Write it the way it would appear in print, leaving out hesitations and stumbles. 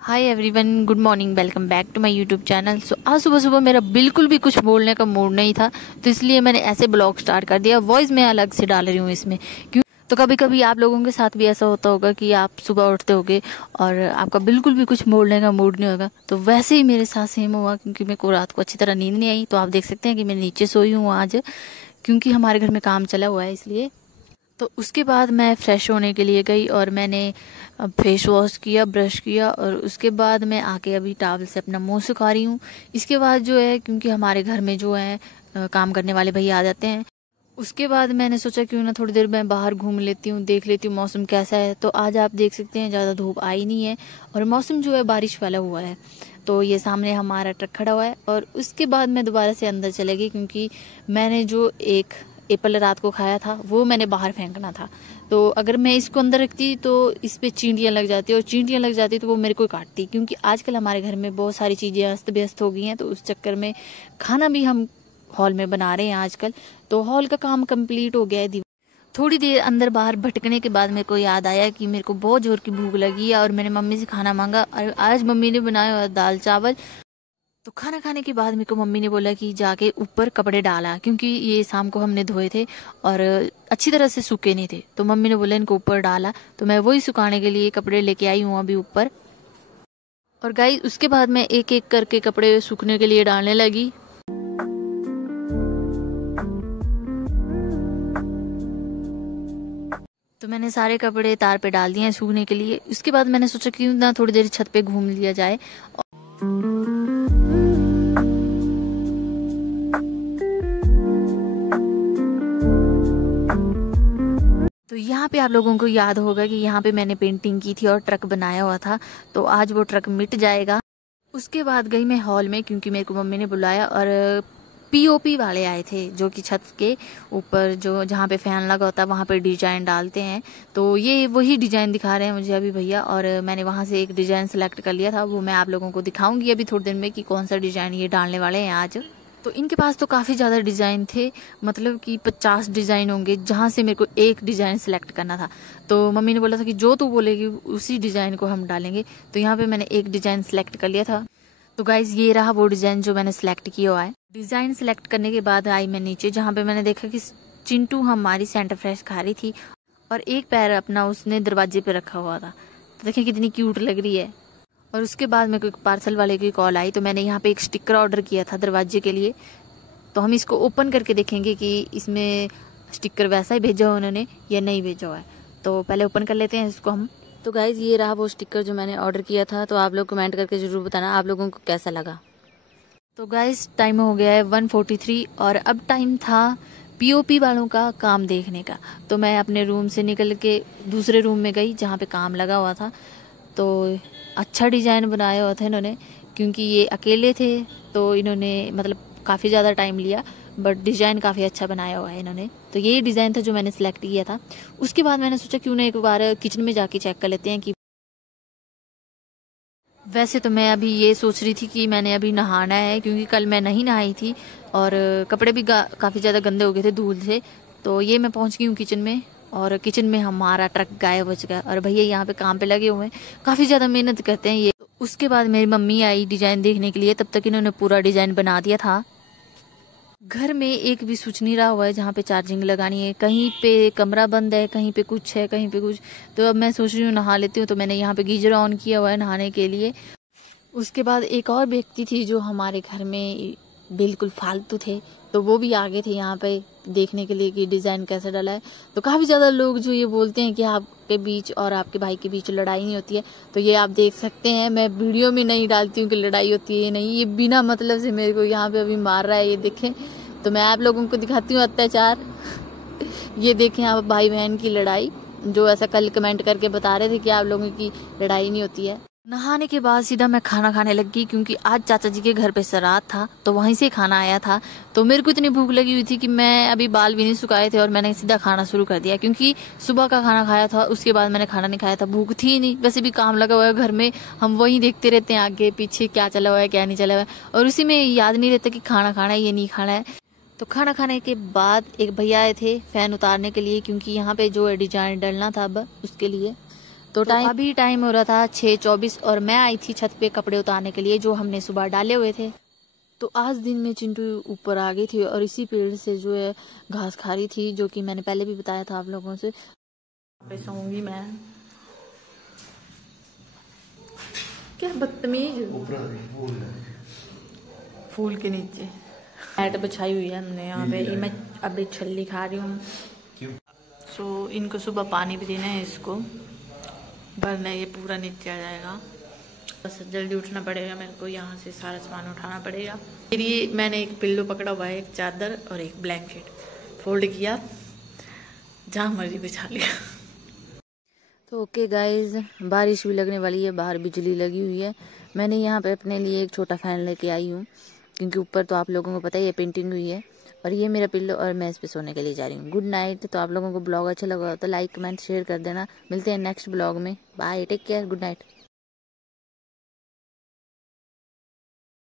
Hi everyone, good morning, welcome back to my YouTube channel. So आज सुबह सुबह मेरा बिल्कुल भी कुछ बोलने का मूड नहीं था, तो इसलिए मैंने ऐसे ब्लॉग स्टार्ट कर दिया। वॉइस मैं अलग से डाल रही हूँ इसमें, क्यों तो कभी कभी आप लोगों के साथ भी ऐसा होता होगा कि आप सुबह उठते होगे और आपका बिल्कुल भी कुछ बोलने का मूड नहीं होगा। तो वैसे ही मेरे साथ सेम हुआ, क्योंकि मेरे को रात को अच्छी तरह नींद नहीं आई। तो आप देख सकते हैं कि मैं नीचे सोई हूँ आज, क्योंकि हमारे घर में काम चला हुआ है इसलिए। तो उसके बाद मैं फ्रेश होने के लिए गई और मैंने फेस वॉश किया, ब्रश किया, और उसके बाद मैं आके अभी टॉवल से अपना मुंह सुखा रही हूँ। इसके बाद जो है, क्योंकि हमारे घर में जो है काम करने वाले भैया आ जाते हैं, उसके बाद मैंने सोचा क्यों ना थोड़ी देर मैं बाहर घूम लेती हूँ, देख लेती हूँ मौसम कैसा है। तो आज आप देख सकते हैं ज़्यादा धूप आई नहीं है और मौसम जो है बारिश वाला हुआ है। तो ये सामने हमारा ट्रक खड़ा हुआ है और उसके बाद मैं दोबारा से अंदर चले गई, क्योंकि मैंने जो एक एप्पल रात को खाया था वो मैंने बाहर फेंकना था। तो अगर मैं इसको अंदर रखती तो इस पे चींटियाँ लग जाती, और चींटियाँ लग जाती तो वो मेरे को काटती, क्योंकि आजकल हमारे घर में बहुत सारी चीज़ें अस्त व्यस्त हो गई हैं। तो उस चक्कर में खाना भी हम हॉल में बना रहे हैं आजकल। तो हॉल का काम कंप्लीट हो गया है। थोड़ी देर अंदर बाहर भटकने के बाद मेरे को याद आया कि मेरे को बहुत जोर की भूख लगी है और मैंने मम्मी से खाना मांगा, और आज मम्मी ने बनाया दाल चावल। तो खाना खाने के बाद मेरे को मम्मी ने बोला कि जाके ऊपर कपड़े डाला, क्योंकि ये शाम को हमने धोए थे और अच्छी तरह से सूखे नहीं थे। तो मम्मी ने बोला इनको ऊपर डाला, तो मैं वही सुखाने के लिए कपड़े लेके आई हूँ अभी ऊपर। और गाइस उसके बाद मैं एक एक करके कपड़े सूखने के लिए डालने लगी। तो मैंने सारे कपड़े तार पे डाल दिए हैं सूखने के लिए। उसके बाद मैंने सोचा क्यों ना थोड़ी देर छत पे घूम लिया जाए। तो यहाँ पे आप लोगों को याद होगा कि यहाँ पे मैंने पेंटिंग की थी और ट्रक बनाया हुआ था, तो आज वो ट्रक मिट जाएगा। उसके बाद गई मैं हॉल में, क्योंकि मेरे को मम्मी ने बुलाया और पीओपी वाले आए थे, जो कि छत के ऊपर जो जहाँ पे फैन लगा होता है वहाँ पे डिजाइन डालते हैं। तो ये वही डिजाइन दिखा रहे हैं मुझे अभी भैया, और मैंने वहाँ से एक डिजाइन सेलेक्ट कर लिया था। वो मैं आप लोगों को दिखाऊंगी अभी थोड़ी देर में कि कौन सा डिजाइन ये डालने वाले हैं आज। तो इनके पास तो काफ़ी ज़्यादा डिज़ाइन थे, मतलब कि 50 डिज़ाइन होंगे, जहाँ से मेरे को एक डिज़ाइन सेलेक्ट करना था। तो मम्मी ने बोला था कि जो तू बोलेगी उसी डिज़ाइन को हम डालेंगे। तो यहाँ पे मैंने एक डिज़ाइन सेलेक्ट कर लिया था। तो गाइज ये रहा वो डिज़ाइन जो मैंने सेलेक्ट किया हुआ है। डिज़ाइन सेलेक्ट करने के बाद आई मैं नीचे, जहाँ पे मैंने देखा कि चिंटू हमारी सेंटर फ्रेश खा रही थी और एक पैर अपना उसने दरवाजे पे रखा हुआ था। तो देखें कितनी क्यूट लग रही है। और उसके बाद मेरे को एक पार्सल वाले की कॉल आई, तो मैंने यहाँ पे एक स्टिकर ऑर्डर किया था दरवाजे के लिए। तो हम इसको ओपन करके देखेंगे कि इसमें स्टिकर वैसा ही भेजा हुआ उन्होंने या नहीं भेजा हुआ है। तो पहले ओपन कर लेते हैं इसको हम। तो गाइज ये रहा वो स्टिकर जो मैंने ऑर्डर किया था। तो आप लोग कमेंट करके ज़रूर बताना आप लोगों को कैसा लगा। तो गाइज टाइम हो गया है 1:43 और अब टाइम था पीओपी वालों का काम देखने का। तो मैं अपने रूम से निकल के दूसरे रूम में गई जहाँ पे काम लगा हुआ था। तो अच्छा डिज़ाइन बनाया हुआ था इन्होंने, क्योंकि ये अकेले थे तो इन्होंने मतलब काफ़ी ज़्यादा टाइम लिया, बट डिज़ाइन काफ़ी अच्छा बनाया हुआ है इन्होंने। तो ये डिज़ाइन था जो मैंने सेलेक्ट किया था। उसके बाद मैंने सोचा क्यों ना एक बार किचन में जाके चेक कर लेते हैं कि वैसे तो मैं अभी ये सोच रही थी कि मैंने अभी नहाना है, क्योंकि कल मैं नहीं नहाई थी और कपड़े भी काफ़ी ज़्यादा गंदे हो गए थे धूल से। तो ये मैं पहुंच गई हूँ किचन में, और किचन में हमारा ट्रक गायब हो चुका है और भैया यहाँ पे काम पे लगे हुए हैं, काफ़ी ज़्यादा मेहनत करते हैं ये। उसके बाद मेरी मम्मी आई डिज़ाइन देखने के लिए, तब तक इन्होंने पूरा डिज़ाइन बना दिया था। घर में एक भी स्विच नहीं रहा हुआ है जहाँ पे चार्जिंग लगानी है। कहीं पे कमरा बंद है, कहीं पे कुछ है, कहीं पे कुछ। तो अब मैं सोच रही हूँ नहा लेती हूँ। तो मैंने यहाँ पे गीजर ऑन किया हुआ है नहाने के लिए। उसके बाद एक और व्यक्ति थी जो हमारे घर में बिल्कुल फालतू थे, तो वो भी आ गए थे यहाँ पे देखने के लिए कि डिज़ाइन कैसे डाला है। तो काफ़ी ज़्यादा लोग जो ये बोलते हैं कि आपके बीच और आपके भाई के बीच लड़ाई नहीं होती है, तो ये आप देख सकते हैं। मैं वीडियो में नहीं डालती हूँ कि लड़ाई होती है नहीं, ये बिना मतलब से मेरे को यहाँ पे अभी मार रहा है, ये देखें। तो मैं आप लोगों को दिखाती हूँ अत्याचार। ये देखें आप भाई बहन की लड़ाई, जो ऐसा कल कमेंट करके बता रहे थे कि आप लोगों की लड़ाई नहीं होती है। नहाने के बाद सीधा मैं खाना खाने लग गई, क्योंकि आज चाचा जी के घर पे श्राद्ध था, तो वहीं से खाना आया था। तो मेरे को इतनी भूख लगी हुई थी कि मैं अभी बाल भी नहीं सुखाए थे और मैंने सीधा खाना शुरू कर दिया, क्योंकि सुबह का खाना खाया था उसके बाद मैंने खाना नहीं खाया था, भूख थी नहीं। वैसे भी काम लगा हुआ है घर में, हम वही देखते रहते हैं आगे पीछे क्या चला हुआ है क्या नहीं चला हुआ है, और उसी में याद नहीं रहता कि खाना खाना है ये नहीं खाना है। तो खाना खाने के बाद एक भैया आए थे फैन उतारने के लिए, क्योंकि यहाँ पे जो डिजाइन डलना था अब उसके लिए। तो अभी टाइम हो रहा था 6:24 और मैं आई थी छत पे कपड़े उतारने के लिए जो हमने सुबह डाले हुए थे। तो आज दिन में चिंटू ऊपर आ गई थी और इसी पेड़ से जो है घास खा रही थी, जो कि मैंने पहले भी बताया था आप लोगों से। पे सोऊंगी मैं। क्या बदतमीज, फूल के नीचे मैट बिछाई हुई है हमने यहाँ पे। मैं अभी छल्ली खा रही हूँ। सो इनको सुबह पानी भी देना है, इसको वरना ये पूरा नीचे आ जाएगा। बस जल्दी उठना पड़ेगा मेरे को, यहाँ से सारा सामान उठाना पड़ेगा। फिर ये मैंने एक पिल्लो पकड़ा हुआ है, एक चादर और एक ब्लैंकेट फोल्ड किया, जहाँ मर्जी बिछा लिया। तो ओके गाइज, बारिश भी लगने वाली है, बाहर बिजली लगी हुई है। मैंने यहाँ पे अपने लिए एक छोटा फैन लेके आई हूँ, क्योंकि ऊपर तो आप लोगों को पता ही है पेंटिंग हुई है। और ये मेरा पिल्लो और मैं इस पे सोने के लिए जा रही हूँ। Good night. तो आप लोगों को ब्लॉग अच्छा लगा तो लाइक कमेंट शेयर कर देना। मिलते हैं नेक्स्ट ब्लॉग में। Bye, take care, good night.